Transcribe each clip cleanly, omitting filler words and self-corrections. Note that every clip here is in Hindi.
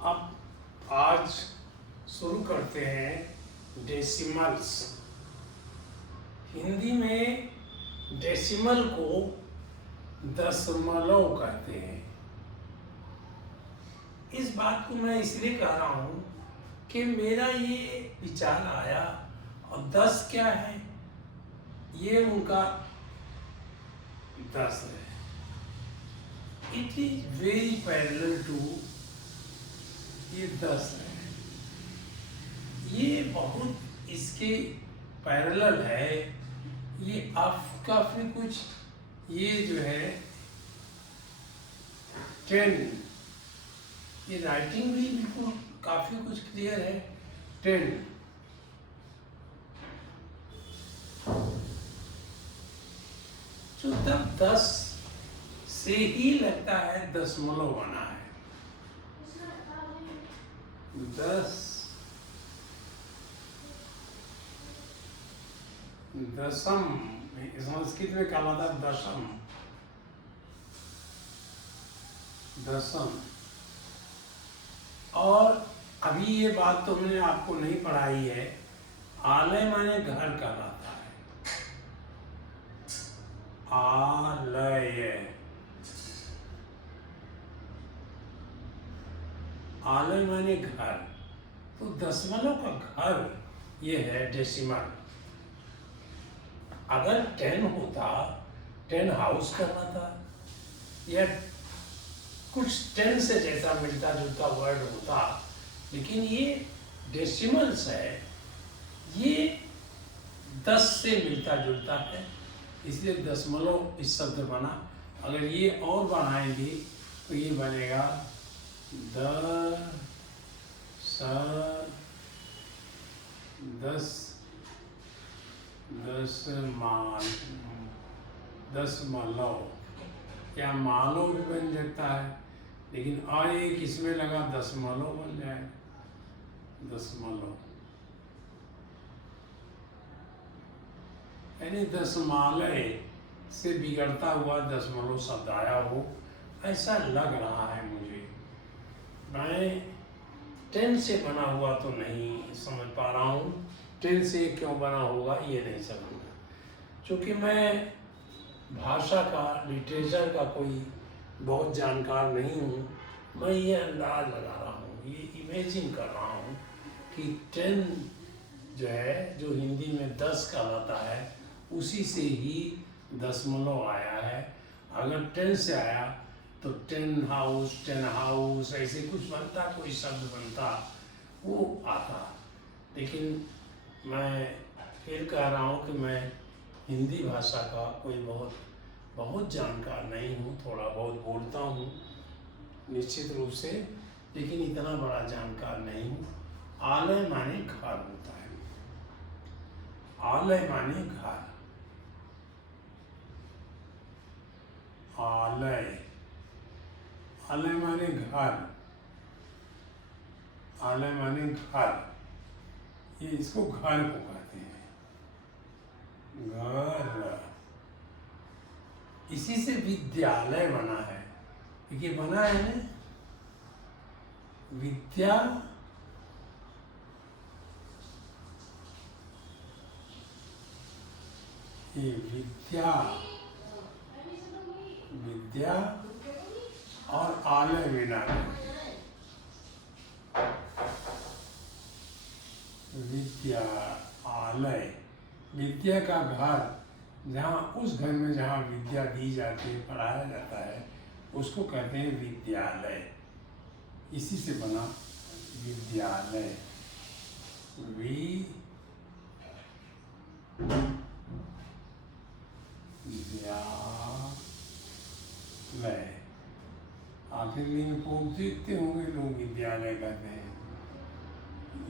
अब आज शुरू करते हैं डेसिमल्स। हिंदी में डेसिमल को दशमलव कहते हैं। इस बात को मैं इसलिए कह रहा हूँ कि मेरा ये विचार आया, और 10 क्या है, ये उनका 10 है। It is very parallel to, ये 10 है, ये बहुत इसके पैरेलल है। ये काफी कुछ, ये जो है 10, ये राइटिंग भी बिल्कुल काफी कुछ क्लियर है। 10 तो तब 10 से ही लगता है दशमलव बना है। 10 दशम, संस्कृत में क्या मतलब दशम, दशम। और अभी ये बात तो हमने आपको नहीं पढ़ाई है, आलय माने घर कहलाता है। आलय, आलय माने घर, तो दशमलव का घर ये है डेसिमल। अगर 10 होता, 10 हाउस कहलाता, या कुछ 10 से जैसा मिलता जुलता वर्ड होता, लेकिन ये डेसिमल्स है, ये 10 से मिलता जुलता है, इसलिए दशमलव इस शब्द बना। अगर ये और बढ़ाएंगे तो ये बनेगा दशमलव, या मालव भी बन सकता है, लेकिन एक इसमें लगा, दशमलव बन जाएगा। दशमलव यानी दशमालय से बिगड़ता हुआ दशमलव शब्द आया हो, ऐसा लग रहा है मुझे। मैं 10 से बना हुआ तो नहीं समझ पा रहा हूँ, 10 से क्यों बना होगा ये नहीं समझना, क्योंकि मैं भाषा का, लिटरेचर का कोई बहुत जानकार नहीं हूँ। मैं ये अंदाज लगा रहा हूँ, ये इमेजिन कर रहा हूँ कि 10 जो है, जो हिंदी में 10 कहलाता है, उसी से ही दशमलव आया है। अगर 10 से आया तो 10 हाउस ऐसे कुछ बनता, कोई शब्द बनता, वो आता। लेकिन मैं फिर कह रहा हूँ कि मैं हिंदी भाषा का कोई बहुत जानकार नहीं हूँ, थोड़ा बहुत बोलता हूँ निश्चित रूप से, लेकिन इतना बड़ा जानकार नहीं हूँ। आलय माने घर होता है, आलय माने घर, आलय, आलय माने घर, आलय माने घर, ये इसको घर को कहते हैं, घर। इसी से विद्यालय बना है, देखिए बना है ना, विद्या, ये विद्या, विद्या और आलय मिला, विद्या आलय, विद्या का घर, जहाँ उस घर में जहाँ विद्या दी जाती है, पढ़ाया जाता है, उसको कहते हैं विद्यालय। इसी से बना विद्यालय, विद्यालय। आखिर में पोप देखते होंगे लोग, विद्यालय कहते हैं।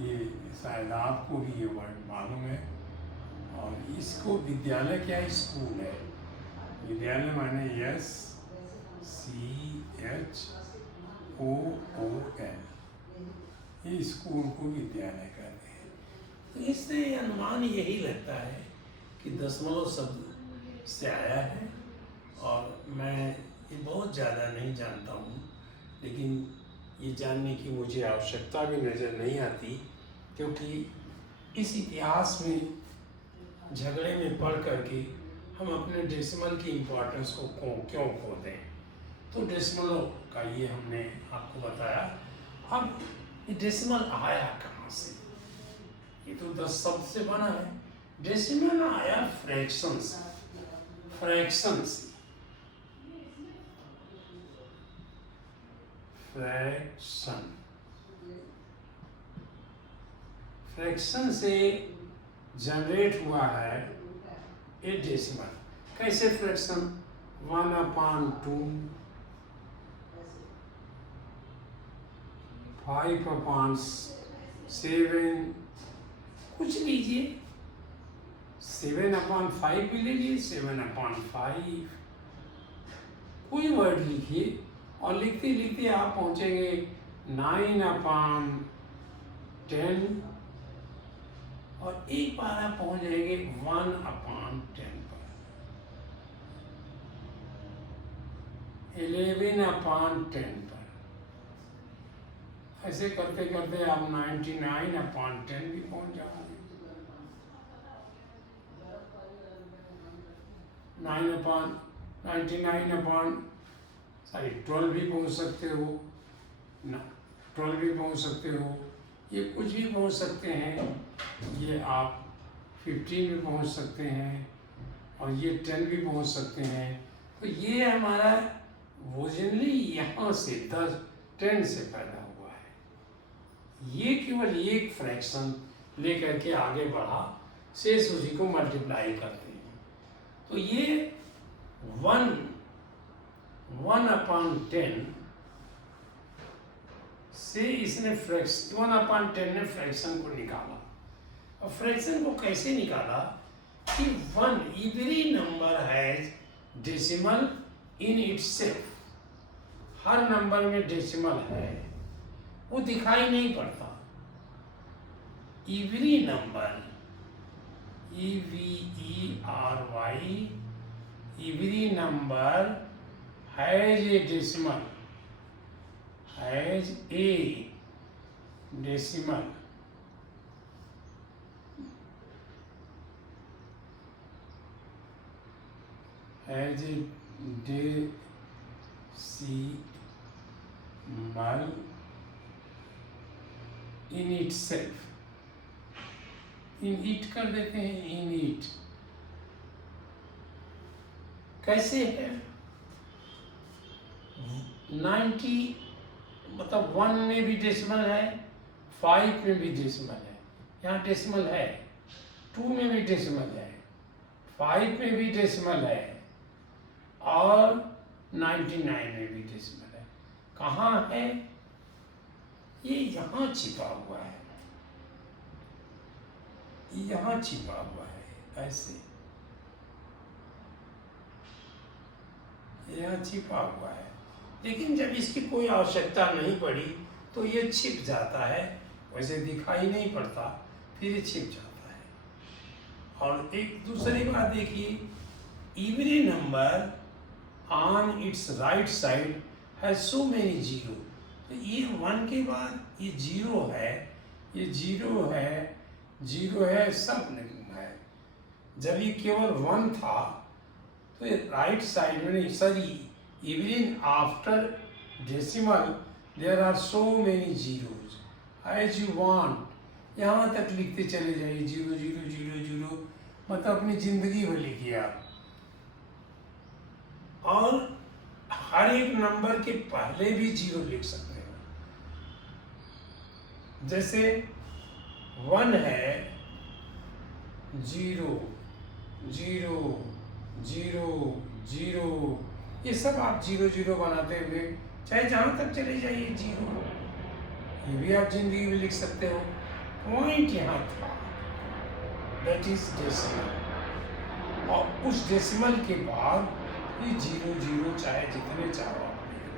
ये शायद आपको भी ये वर्ड मालूम है। और इसको विद्यालय क्या है, स्कूल है। विद्यालय माने SCHOOL, ये स्कूल को विद्यालय कहते हैं। तो इससे अनुमान यही लगता है कि दशमलव शब्द से आया है। और मैं ये बहुत ज़्यादा नहीं जानता हूँ, लेकिन ये जानने की मुझे आवश्यकता भी नज़र नहीं आती, क्योंकि इस इतिहास में झगड़े में पढ़ करके हम अपने डेसिमल की इम्पोर्टेंस को क्यों खो दें। तो डेसिमलों का ये हमने आपको बताया। अब ये डेसिमल आया कहाँ से? ये तो 10 शब्द से बना है। डेसिमल आया फ्रैक्शन से। फ्रैक्शन से जनरेट हुआ है ये डेसिमल। कैसे फ्रैक्शन? 1/2, 5/7, कुछ लीजिए, 7/5 भी ले लीजिए, 7/5, कोई वर्ड लिखिए और लिखते लिखते आप पहुंचेंगे 9/10 और एक बार आप पहुंच जाएंगे 1/10 पर, 11/10 पर। ऐसे करते करते आप 99/10 भी पहुंच जाओगे। 12 भी पहुंच सकते हो, 12 भी पहुंच सकते हो, ये कुछ भी पहुंच सकते हैं। ये आप 15 भी पहुंच सकते हैं और ये 10 भी पहुंच सकते हैं। तो ये हमारा ओरिजिनली यहाँ से 10 से पैदा हुआ है। ये केवल एक फ्रैक्शन लेकर के आगे बढ़ा, शेष उसी को मल्टीप्लाई करते हैं। तो ये 1/10 से इसने 1/10 ने फ्रैक्शन को निकाला। और फ्रैक्शन को कैसे निकाला कि every number has decimal in itself. Her number में डेसिमल है, वो दिखाई नहीं पड़ता। Every number, EVERY, every number has a decimal, has a decimal. Has a decimal in itself. In it कर देते हैं, इन इट। कैसे है? 90 मतलब 1 में भी डेसिमल है, 5 में भी डेसिमल है, यहाँ डेसिमल है, 2 में भी डेसिमल है, 5 में भी डेसिमल है और 99 में भी डेसिमल है। कहाँ है? ये यहाँ छिपा हुआ है, यहाँ छिपा हुआ है, ऐसे यहाँ छिपा हुआ है। लेकिन जब इसकी कोई आवश्यकता नहीं पड़ी तो ये छिप जाता है, वैसे दिखाई नहीं पड़ता, फिर ये छिप जाता है। और एक दूसरी बात देखिए, every number on it's right side has so many zero. तो ये 1 के बाद ये जीरो है, ये जीरो है, जीरो है, सब नहीं है। जब ये केवल 1 था तो ये राइट साइड में, sorry, even after decimal there are so many zeros as you want. यहाँ तक लिखते चले जाइए, 0 0 0 0, मतलब अपनी जिंदगी भर लिखिए आप। और हर एक नंबर के पहले भी 0 लिख सकते हो। जैसे 1 है, 0 0 0 0, ये सब आप 0 0 बनाते हुए चाहे जहाँ तक चले जाइए 0, ये भी आप जिंदगी में लिख सकते हो। पॉइंट यहाँ था, दैट इज डेसिमल, और उस डेसिमल के बाद ये 0 0 चाहे जितने चाहो आप लिख लो।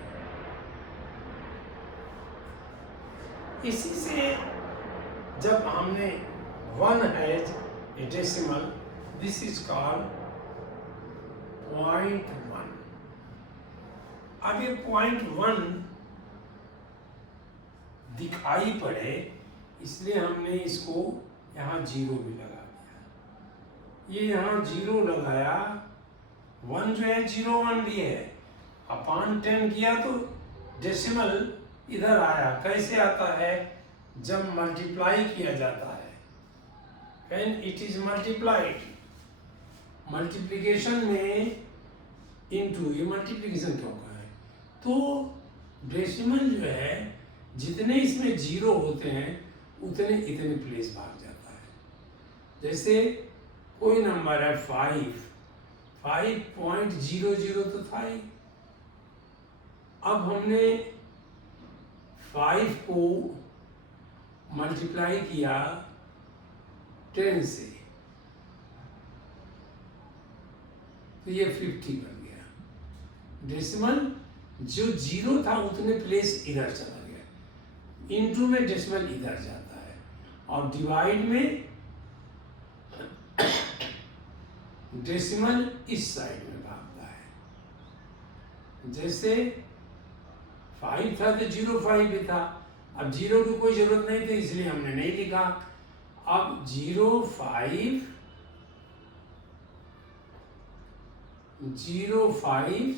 इसी से जब हमने 1 has a decimal, this is called 0.1। अब ये 0.1 दिखाई पड़े इसलिए हमने इसको यहाँ 0 भी लगा दिया। ये यहाँ 0 लगाया, 1 जो है 0 1 भी है, अपान 10 किया तो डेसिमल इधर आया। कैसे आता है? जब मल्टीप्लाई किया जाता है, when it is multiplied. Multiplication में इनटू, ये मल्टीप्लिकेशन क्यों का है? तो डेसिमल जो है जितने इसमें 0 होते हैं उतने इतने प्लेस भाग जाता है। जैसे कोई नंबर है 5.00 तो था ही। अब हमने 5 को मल्टीप्लाई किया 10 से, तो ये 50 बन गया। डेसिमल जो 0 था उतने प्लेस इधर चला गया। इनटू में डेसिमल इधर जाता है और डिवाइड में डेसिमल इस साइड में भागता है। जैसे 5 था तो 05 भी था, अब 0 की कोई जरूरत नहीं थी इसलिए हमने नहीं लिखा। अब 05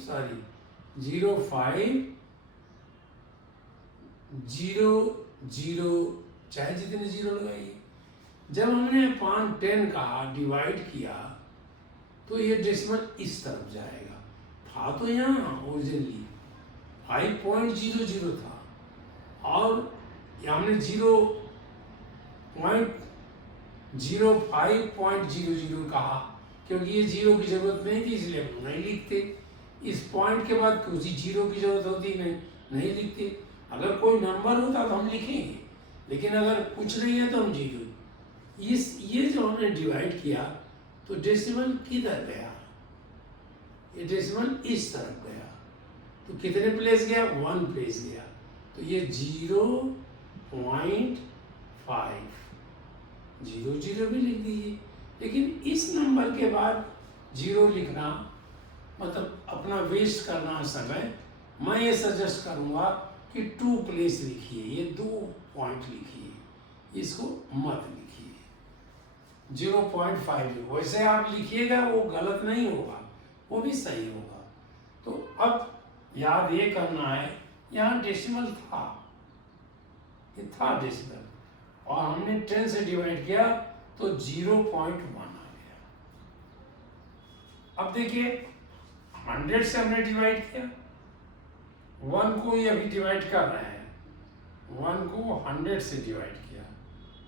सॉरी 05 0 चाहे जितने 0 लगाइए। जब हमने अपान 10 कहा, डिवाइड किया, तो ये डेसिमल इस तरफ जाएगा। था तो यहाँ ओरिजिनली 5.00 था और हमने 0.05.00 कहा क्योंकि ये 0 की जरूरत नहीं थी इसलिए हम नहीं लिखते। इस पॉइंट के बाद किसी 0 की जरूरत होती नहीं लिखते। अगर कोई नंबर होता तो हम लिखेंगे, लेकिन अगर कुछ नहीं है तो हम 0। ये जो हमने डिवाइड किया तो डेसिमल किधर गया? ये डेसिमल इस तरफ गया, तो कितने प्लेस गया? 1 प्लेस गया। तो ये 0.5 0 भी लिख दीजिए। लेकिन इस नंबर के बाद 0 लिखना मतलब अपना वेस्ट करना समय। मैं ये सजेस्ट करूँगा कि 2 प्लेस लिखिए, ये 2 पॉइंट लिखिए, इसको मत लिखिए 0.5। वैसे आप लिखिएगा वो गलत नहीं होगा, वो भी सही होगा। तो अब याद ये करना है, यहाँ डेसिमल था, ये था डेसिमल और हमने 10 से डिवाइड किया तो 0.1 आ गया। अब देखिए 100 से हमने डिवाइड किया, 1 को ये अभी डिवाइड कर रहे हैं, 1 को 100 से डिवाइड किया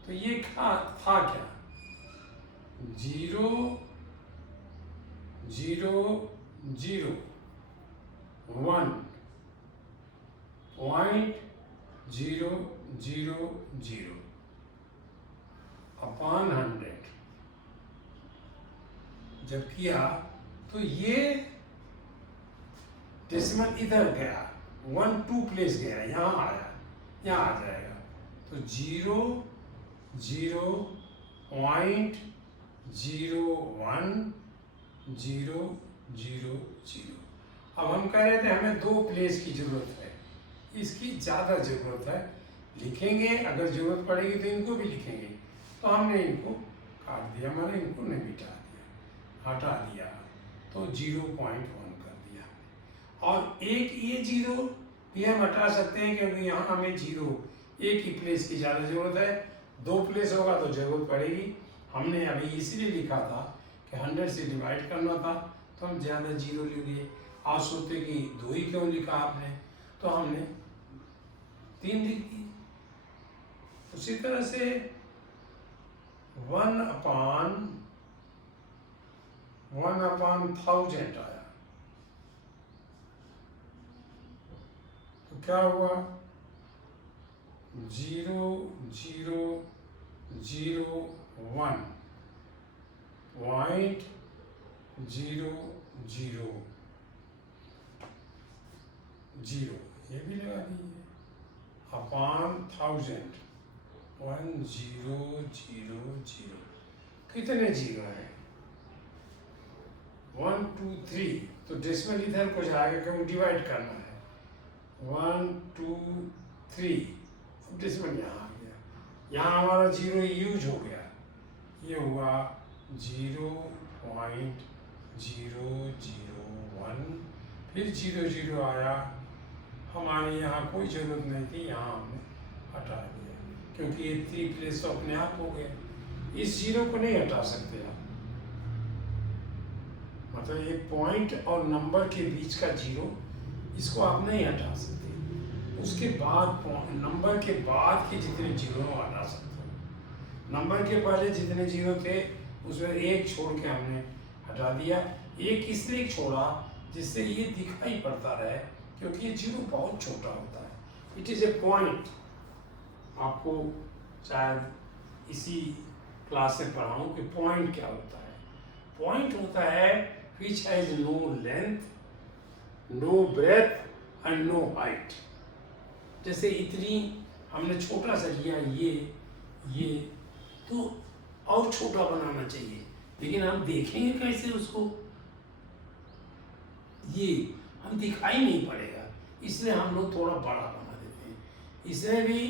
तो ये था क्या? 0 0 0 1.000 अपान 100 जब किया तो ये डेसिमल इधर गया, 1 2 प्लेस गया, यहाँ आया, यहाँ आ जाएगा। तो 0.0010000। अब हम कह रहे थे हमें 2 प्लेस की जरूरत है, इसकी ज़्यादा जरूरत है। लिखेंगे, अगर जरूरत पड़ेगी तो इनको भी लिखेंगे। तो हमने इनको काट दिया, मैंने इनको नहीं मिटा दिया, हटा दिया, तो 0.1 कर दिया। और एक ये 0 भी हम हटा सकते हैं क्योंकि यहाँ हमें 0 एक ही प्लेस की ज़्यादा ज़रूरत है। 2 प्लेस होगा तो जरूरत पड़ेगी। हमने अभी इसलिए लिखा था कि 100 से डिवाइड करना था तो हम ज़्यादा 0 ले लिए। आप सोचते कि 2 ही क्यों लिखा आपने, तो हमने 3 लिख दिए। उसी तरह से 1/1000 आया तो क्या हुआ? 0.001.000 ये भी लगा दीजिए अपान 1000 1000। कितने 0 है? 1 2 3, तो डेसिमल इधर को जाएगा क्योंकि डिवाइड करना है। 1 2 3, अब डेसिमल यहाँ आ गया, यहाँ हमारा 0 यूज हो गया, ये हुआ 0.001, फिर 0 आया, हमारे यहाँ कोई ज़रूरत नहीं थी, यहाँ हमने हटा दिया क्योंकि ये 3 प्लेस तो अपने आप हो गया। इस 0 को नहीं हटा सकते आप, मतलब ये पॉइंट और नंबर के बीच का 0, इसको आप नहीं हटा सकते। उसके बाद नंबर के बाद के जितने 0 हटा सकते हो। नंबर के पहले जितने 0 थे उसमें एक छोड़ के हमने हटा दिया। एक इसलिए छोड़ा जिससे ये दिखाई पड़ता रहे, क्योंकि ये 0 बहुत छोटा होता है। इट इज़ ए पॉइंट, आपको शायद इसी क्लास में पढ़ाऊँ कि पॉइंट क्या होता है। पॉइंट होता है which has no length, no breadth and no height। जैसे इतनी हमने छोटा सा लिया, ये तो और छोटा बनाना चाहिए, लेकिन हम देखेंगे कैसे उसको, ये हम दिखाई नहीं पड़ेगा, इसलिए हम लोग थोड़ा बड़ा बना देते हैं। इसमें भी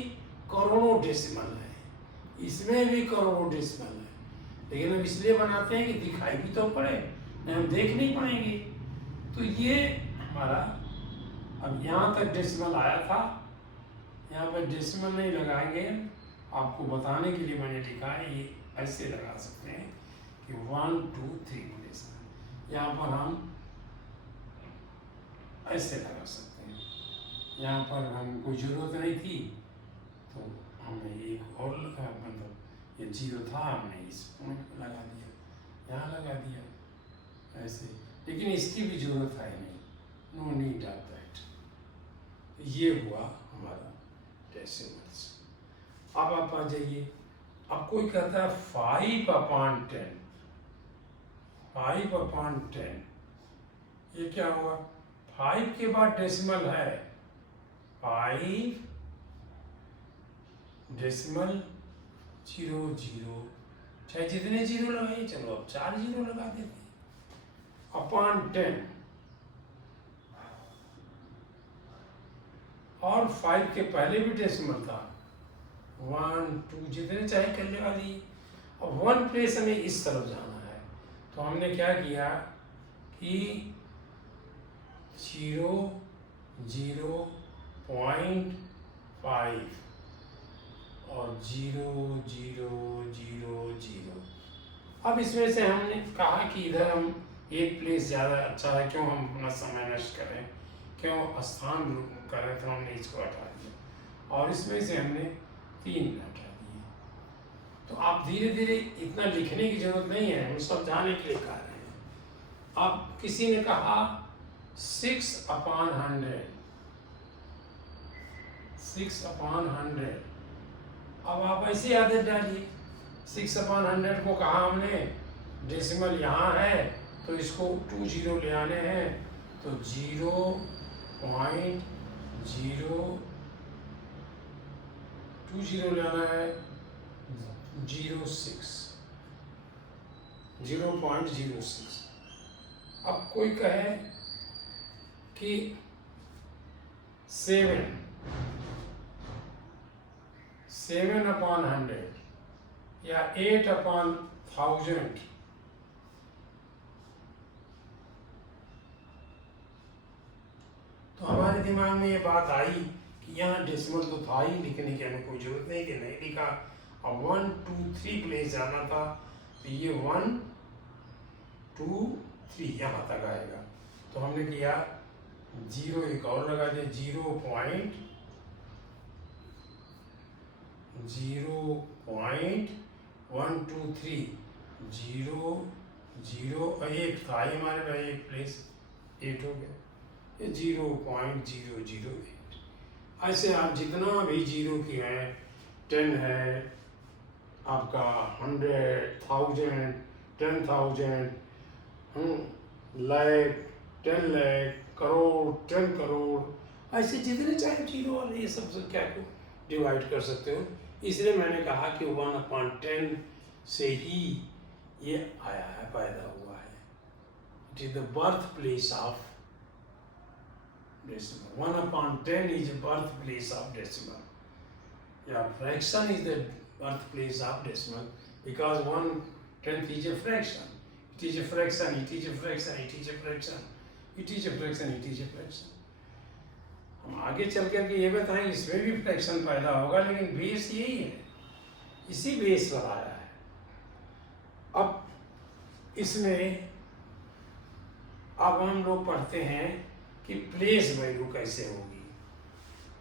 करोड़ों डेसिमल है, इसमें भी करोड़ों डेसिमल है, लेकिन हम इसलिए बनाते हैं कि दिखाई भी तो पड़े, नहीं हम देख नहीं पाएंगे। तो ये हमारा अब यहाँ तक डेसिमल आया था, यहाँ पर डेसिमल नहीं लगाएंगे, आपको बताने के लिए मैंने लिखा है, ये ऐसे लगा सकते हैं कि 1 2 3 डेसिमल, यहाँ पर हम ऐसे लगा सकते हैं। यहाँ पर हमको ज़रूरत नहीं थी तो हमने एक और लगा, मतलब ये 0 था, हमने इस पॉइंट लगा दिया, यहाँ लगा दिया ऐसे, लेकिन इसकी भी ज़रूरत है नहीं, नो नीड ऑफ दैट। ये हुआ हमारा डेसिमल्स। अब आप आ जाइए, अब कोई कहता है 5/10, 5/10, ये क्या हुआ? 5 के बाद डेसिमल है, 5 डेसिमल 0 0, चाहे जितने 0 लगाइए, चलो अब 4 0 लगा देते हैं, अपॉन 10। और 5 के पहले भी डेसिमल था, 1 2 जितने चाहे कर लगा दी। अब 1 प्लेस हमें इस तरफ जाना है, तो हमने क्या किया कि 0 0.5 और 0 0 0 0। अब इसमें से हमने कहा कि इधर हम एक प्लेस ज़्यादा अच्छा है, क्यों हम अपना समय नष्ट करें, क्यों स्थान करें, तो हमने इसको हटा दिया और इसमें से हमने 3 हटा दिए। तो आप धीरे धीरे, इतना लिखने की जरूरत नहीं है, हम समझाने के लिए कह रहे हैं। अब किसी ने कहा 6/100, 6/100। अब आप ऐसे आदत डालिए, 6/100 को कहा हमने, डेसिमल यहाँ है तो इसको 2 0 ले आने हैं, तो 0.0 2 0 ले आना है, 06 0.06। अब कोई कहे कि 7/100 या 8/1000, तो हमारे दिमाग में ये बात आई कि यहाँ डेसिमल तो था ही, लिखने की हमें कोई जरूरत नहीं कि नहीं लिखा। अब 1 2 3 प्लेस जाना था, तो ये 1 2 3 यहाँ तक आएगा, तो हमने किया 0 एक और लगा दिया, 0.0 1 2 3 0 0 1 था, ये हमारे पास एक प्लेस 8 हो गया, ये 0.008। ऐसे आप जितना भी 0 की है, 10 है आपका, 100 1000 10,000 लाख 10 लाख करोड़ 10 करोड़, ऐसे जितने चाहे 0 वाले ये सब क्या को डिवाइड कर सकते हो। इसलिए मैंने कहा कि 1/10 से ही ये आया है, पैदा हुआ है। It is the birth place of decimal. 1/10 is the birthplace of decimal. Yeah, fraction is the birthplace of decimal because 1/10 is a fraction. It is a fraction, it is a fraction, it is a fraction, it is a fraction, it is a fraction. हम आगे चल कर के ये बताएं इसमें भी फ्रैक्शन पैदा होगा, लेकिन बेस यही है, इसी बेस पर आया है। अब इसमें अब हम लोग पढ़ते हैं कि प्लेस वैल्यू कैसे होगी।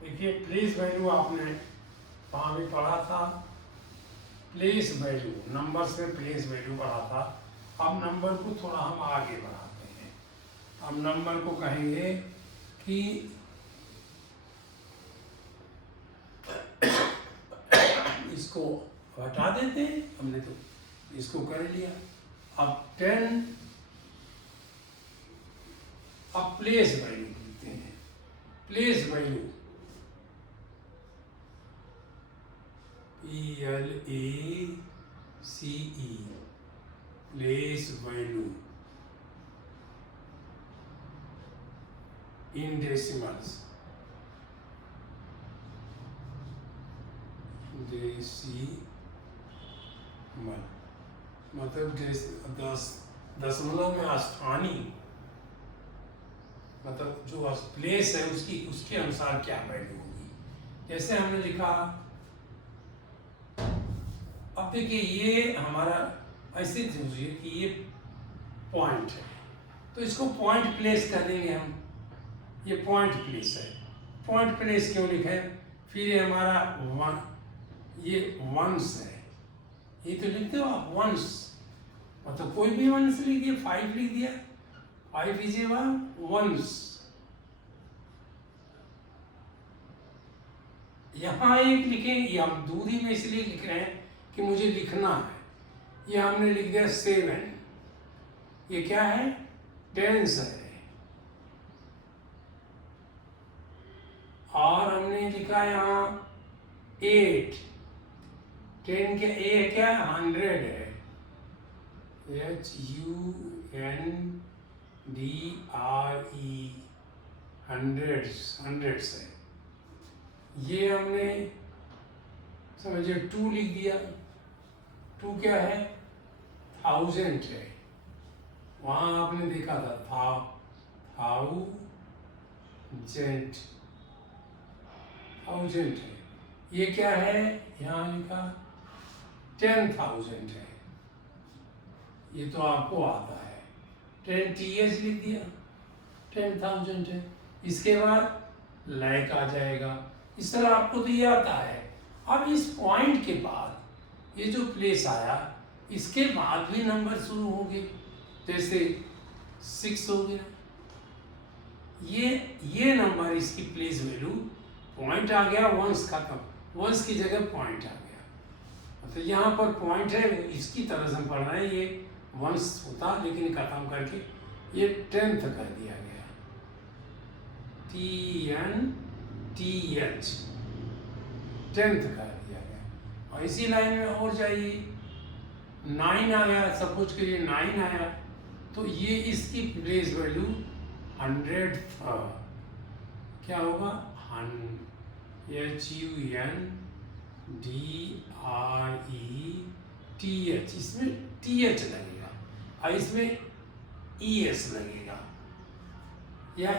देखिए प्लेस वैल्यू आपने वहाँ भी पढ़ा था, प्लेस वैल्यू नंबर्स में प्लेस वैल्यू पढ़ा था। अब नंबर को थोड़ा हम आगे बढ़ाते हैं। अब नंबर को कहेंगे कि इसको हटा देते हैं, हमने तो इसको कर लिया। अब 10 अब प्लेस वैल्यू लिखते हैं। Place value PLACE place value in decimals, decimal मतलब दशमलव में स्थानीय, मतलब जो प्लेस है उसके अनुसार क्या वैल्यू होगी। जैसे हमने लिखा, अब देखिए ये हमारा ऐसे समझिए कि ये पॉइंट है, तो इसको पॉइंट प्लेस कर देंगे हम। ये पॉइंट प्लेस है। पॉइंट प्लेस क्यों लिखा है? फिर ये हमारा वन, ये वंस है, ये तो लिखते हो आप वंस, मतलब कोई भी वंस लिख दिया, 5 लिख दिया, 5 इज ए वंस। यहाँ एक लिखे, ये हम दूरी में इसलिए लिख रहे हैं कि मुझे लिखना है। ये हमने लिख दिया 7, ये क्या है? टेंस है। और हमने लिखा यहाँ 8, 10 के ए क्या? 100 है, HUNDRE, हंड्रेड्स है। ये हमने समझिए 2 लिख दिया। 2 क्या है? 1000 है। वहाँ आपने देखा था 1000 है। ये क्या है? यहाँ लिखा 10,000 है। ये तो आपको आता है। 10 TH लिख दिया, 10,000 है। इसके बाद लाइक आ जाएगा। इस तरह आपको तो ये आता है। अब इस पॉइंट के बाद ये जो प्लेस आया, इसके बाद भी नंबर शुरू होंगे, जैसे 6 हो गया। ये नंबर, इसकी प्लेस वैल्यू, पॉइंट आ गया, वंस खत्म, वंस की जगह पॉइंट आ गया। तो यहाँ पर पॉइंट है, इसकी तरह से हम पढ़ रहे हैं। ये वंस होता, लेकिन खत्म करके ये 10th कर दिया गया, TNTH, 10th कर दिया गया। और इसी लाइन में और जाइए, 9 आ गया, सपोज करिए 9 आया, तो ये इसकी प्लेस वैल्यू 100 था। क्या होगा? HUNDRETH, इसमें TH लगेगा और इसमें ES लगेगा या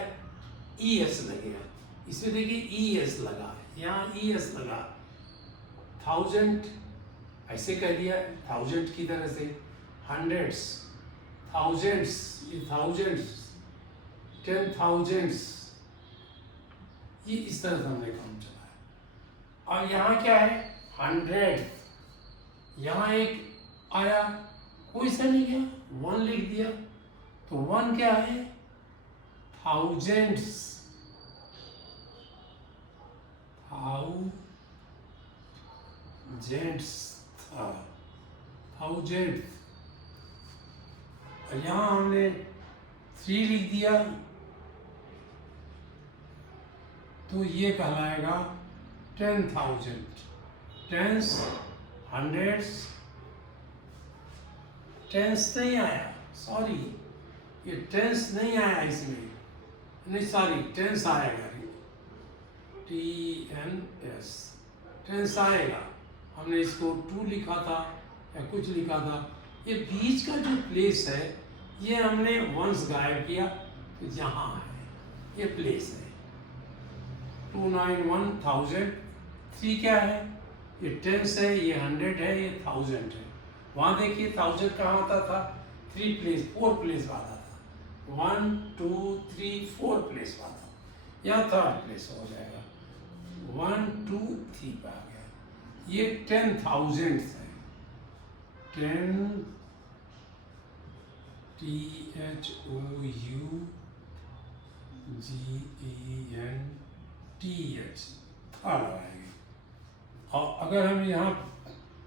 ES लगेगा। इसमें देखिए ES लगा, यहाँ ES लगा। 1000 ऐसे कह दिया, 1000 की तरह से, हंड्रेड्स, थाउजेंड्स, ये थाउजेंड्स, 10,000s, ये इस तरह से हमने काम चलाया। और यहाँ क्या है? 100, यहाँ एक आया, कोई सा नहीं गया, 1 लिख दिया, तो 1 क्या है? Thousands, thousand. और यहाँ हमने 3 लिख दिया, तो ये कहलाएगा 10,000। टेंस, हंड्रेड्स, टेंस नहीं आया, सॉरी, ये टेंस नहीं आया इसमें, नहीं सॉरी, टेंस आएगा, TNS, टेंस आएगा। हमने इसको 2 लिखा था या कुछ लिखा था। ये बीच का जो प्लेस है ये हमने वंस गायब किया तो यहाँ है, ये प्लेस है। 291,000, 3 क्या है, ये टेंस है, ये 100 है, ये 1000 है। वहाँ देखिए 1000 कहाँ आता था, 4 प्लेस आता था। 1 2 3 4 प्लेस आता, या 3rd प्लेस हो जाएगा। 1 2 3 पे आ गया। ये 10,000 है, 10 THOUGENTH था लगाएंगे। और अगर हम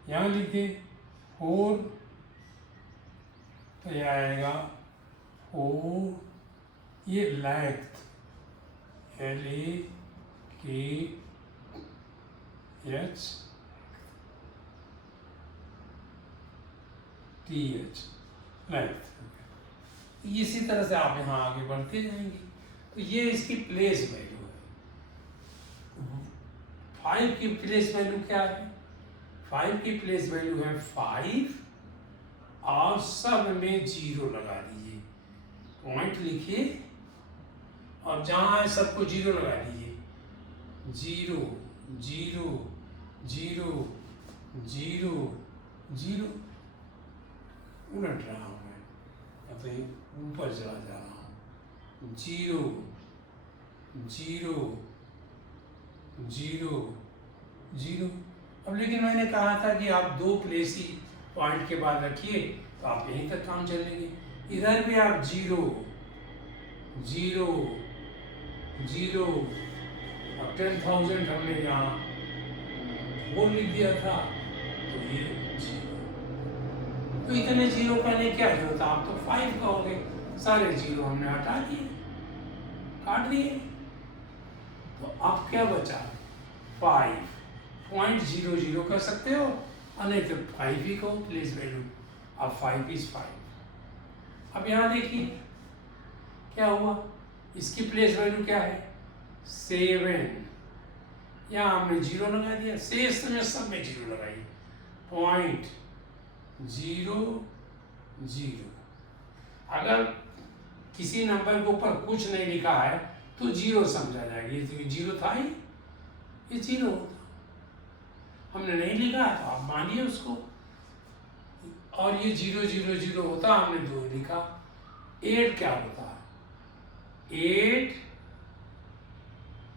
यहाँ लिखे 4 तो यह आएगा 4, ये लैक्थ, LAKHTH लैक्थ। इसी तरह से आप यहाँ आगे बढ़ते जाएंगे। तो ये इसकी प्लेस वैल्यू है। 5 की प्लेस वैल्यू क्या है, 5 की प्लेस वैल्यू है 5 और सब में 0 लगा दीजिए, पॉइंट लिखिए और जहाँ है सबको 0 लगा दीजिए। 0 0 0 0 0, उलट रहा हूँ मैं, तो ऊपर चला जा रहा हूँ। 0 0 0 0। अब लेकिन मैंने कहा था कि आप 2 प्लेस ही पॉइंट के बाद रखिए तो आप यहीं तक काम चलेंगे। इधर भी आप 0 0 0 और 10,000 हमने यहाँ वो लिख दिया था, तो ये 0। तो इतने 0 करने क्या जरूरत, आप तो 5 कहोगे, सारे 0 हमने हटा दिए, काट दिए। तो अब क्या बचा, 5.00 कर सकते हो, और नहीं तो 5 ही कहो प्लेस वैल्यू। अब 5 is 5। अब यहाँ देखिए क्या हुआ, इसकी प्लेस वैल्यू क्या है, 7। यहाँ हमने 0 लगा दिया, शेष में सब में 0 लगाइए। 0.00। अगर किसी नंबर के ऊपर कुछ नहीं लिखा है तो 0 समझा जाएगा। ये 0 था ही, ये 0 होता, हमने नहीं लिखा तो आप मानिए उसको। और ये 0 0 0 होता, हमने 2 लिखा। 8 क्या होता है, 8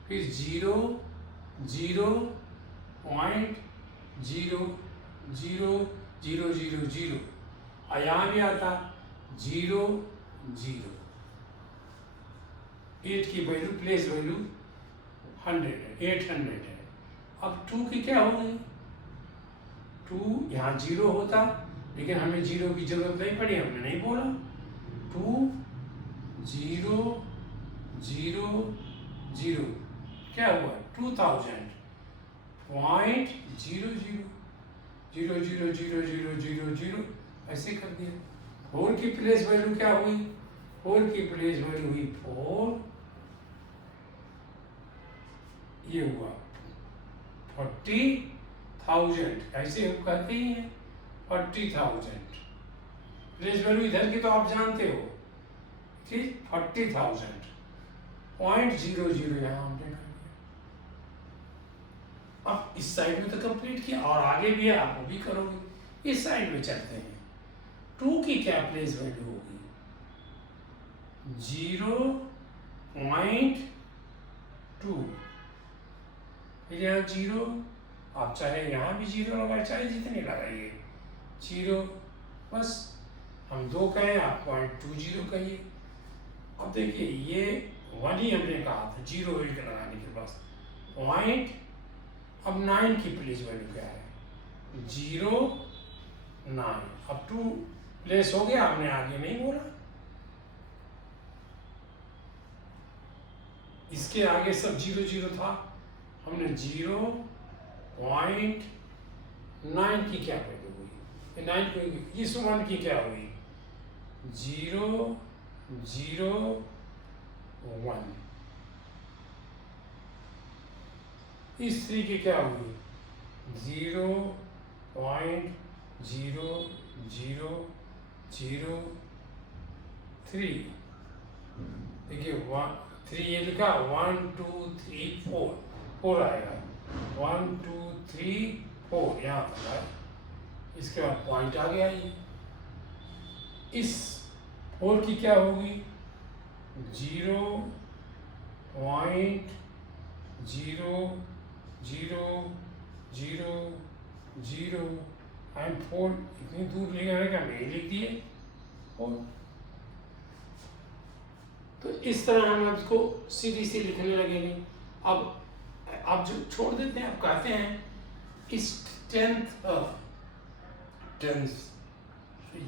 फिर 0 0.00 0 0 0, और यहाँ भी आता 0 0। 8 की वैल्यू प्लेस वैल्यू 100 है, 800 है। अब 2 की क्या हो गई, 2 यहाँ 0 होता, लेकिन हमें 0 की जरूरत नहीं पड़ी, हमने नहीं बोला। 2 0 0 0 क्या हुआ, 2000.00 0 0 0 0 0 0 ऐसे कर दिया। 4 की प्लेस वैल्यू क्या हुई, 4 की प्लेस वैल्यू हुई 4, ये हुआ 40,000, ऐसे हम कहते ही हैं 40,000। प्लेस वैल्यू इधर की तो आप जानते हो, ठीक, 40,000.00 यहाँ हमने कर दिया। अब इस साइड में तो कंप्लीट किया, और आगे भी है, आप वो भी करोगे। इस साइड में चलते हैं। 2 की क्या प्लेस वैल्यू होगी, 0.2। फिर यहाँ 0, आप चाहे यहाँ भी 0 लगाए, चाहे जितने लगाइए 0, बस हम 2 कहें, आप 0.20 कहिए। अब देखिए ये 1 ही हमने कहा था 0 1 लगाने के बाद पॉइंट। अब 9 की प्लेस वैल्यू क्या है, 0 9। अब 2 प्लेस हो गया, हमने आगे नहीं बोला। इसके आगे सब 0 0 था, हमने 0.9 की क्या वैल्यू हुई, 9 को इस 1 की क्या हुई, 0 0 1। इस 3 की क्या हुई, 0.0003। देखिए 3 ये लिखा 1 2 3 4 आएगा 1 2 3 4 यहाँ पर है। इसके बाद पॉइंट आ गया ये। इस 4 की क्या होगी 0.0000 एंड 4 इतनी दूर ले आएगा नहीं लिख दिए। और तो इस तरह हम इसको सीधी सी लिखने लगेंगे। अब आप जो छोड़ देते हैं, आप कहते हैं इस 10th तो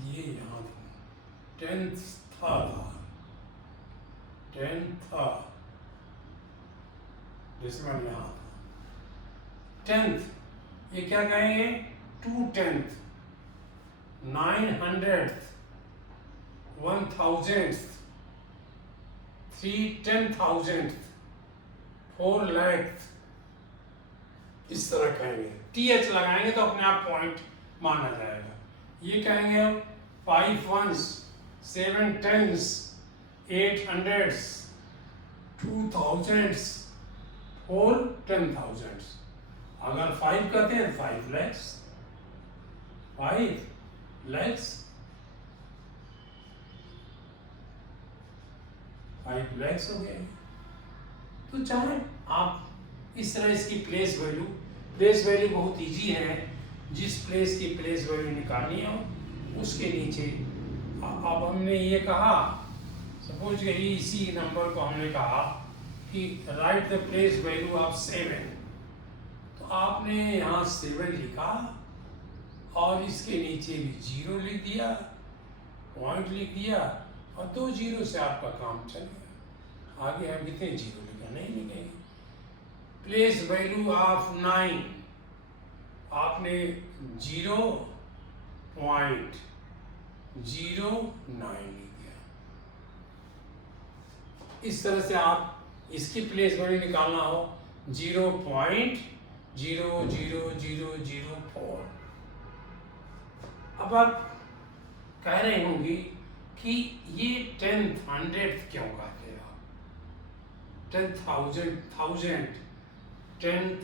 ये यहाँ 10th था डेसिमल यहाँ था 10th। ये क्या कहेंगे 2/10, 900th, 1000th, 3/10,000th, 4 lakhs, इस तरह कहेंगे। TH लगाएंगे तो अपने आप पॉइंट माना जाएगा। ये कहेंगे हम 5 ones, 7 tens, 8 hundreds, 2 thousands, 4 10,000s। अगर 5 कहते हैं 5 lakhs, 5 lakhs, 5 lakhs हो गए। तो चाहे आप इस तरह इसकी प्लेस वैल्यू बहुत इजी है। जिस प्लेस की प्लेस वैल्यू निकालनी हो उसके नीचे अब हमने ये कहा, सपोज करिए इसी नंबर को हमने कहा कि right the place value of 7, तो आपने यहाँ 7 लिखा और इसके नीचे भी 0 लिख दिया, पॉइंट लिख दिया और 2 0 से आपका काम चल गया। आगे हम कितने 0 लिखा नहीं लिखेंगे। प्लेस वैल्यू ऑफ 9 आपने 0.09 लिख दिया। इस तरह से आप इसकी प्लेस वैल्यू निकालना हो 0.00004। अब आप कह रहे होंगे कि ये 10th 100th क्यों कहते हो 10,000 10th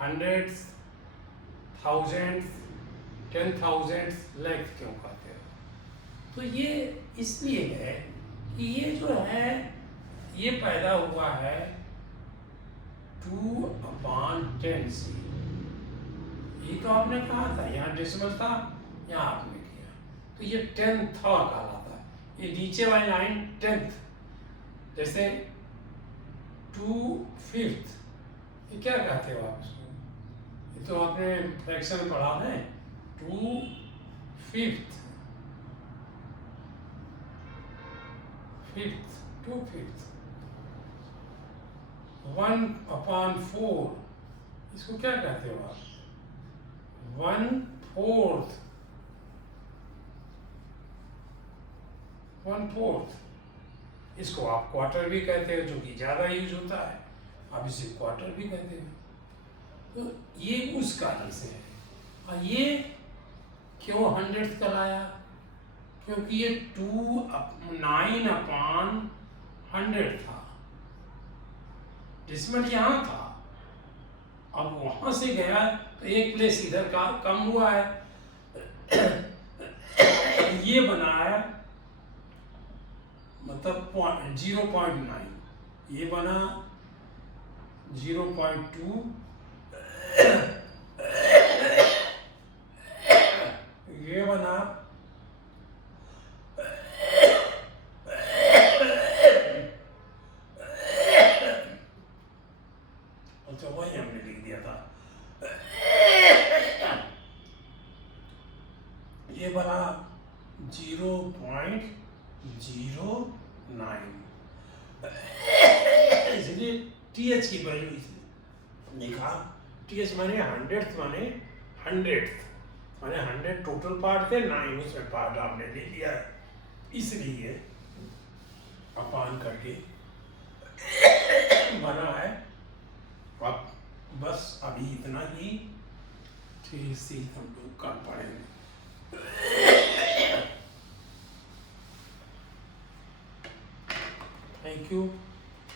100th 1000th 10,000th lakh क्यों कहते हो। तो ये इसलिए है कि ये जो है ये पैदा हुआ है 2/10 से। ये तो आपने कहा था यहाँ डेसिमल था, यहाँ आपने किया तो ये 10th कहलाता है। ये नीचे वाली लाइन 10th, जैसे 2/5 ये क्या कहते हो आप इसको। ये तो आपने फ्रैक्शन पढ़ा है 2/5 2/5 1/4 इसको क्या कहते हो आप 1/4 1/4 इसको आप क्वार्टर भी कहते हो जो कि ज्यादा यूज होता है, आप इसे क्वार्टर भी कहते हो। तो ये उस कारण से है। और ये क्यों 100th कहलाया क्योंकि ये 9/100 था, डेसिमल यहाँ था, अब वहां से गया तो एक प्लेस इधर का कम हुआ है ये बनाया मतलब 0.9, ये बना 0.2 ये बना अच्छा वही हमने लिख दिया था ये बना 0.09 इसलिए TH की वैल्यू लिखा। TH माने 100th माने 100th माने 100 टोटल पार्ट थे 9 उसमें पार्ट आपने ले लिया है इसलिए अपान करके बना है। अब बस अभी इतना ही सी हम लोग कर पड़ेंगे। थैंक यू,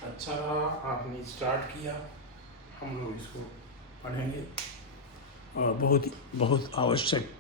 अच्छा रहा आपने स्टार्ट किया, हम लोग इसको पढ़ेंगे और बहुत आवश्यक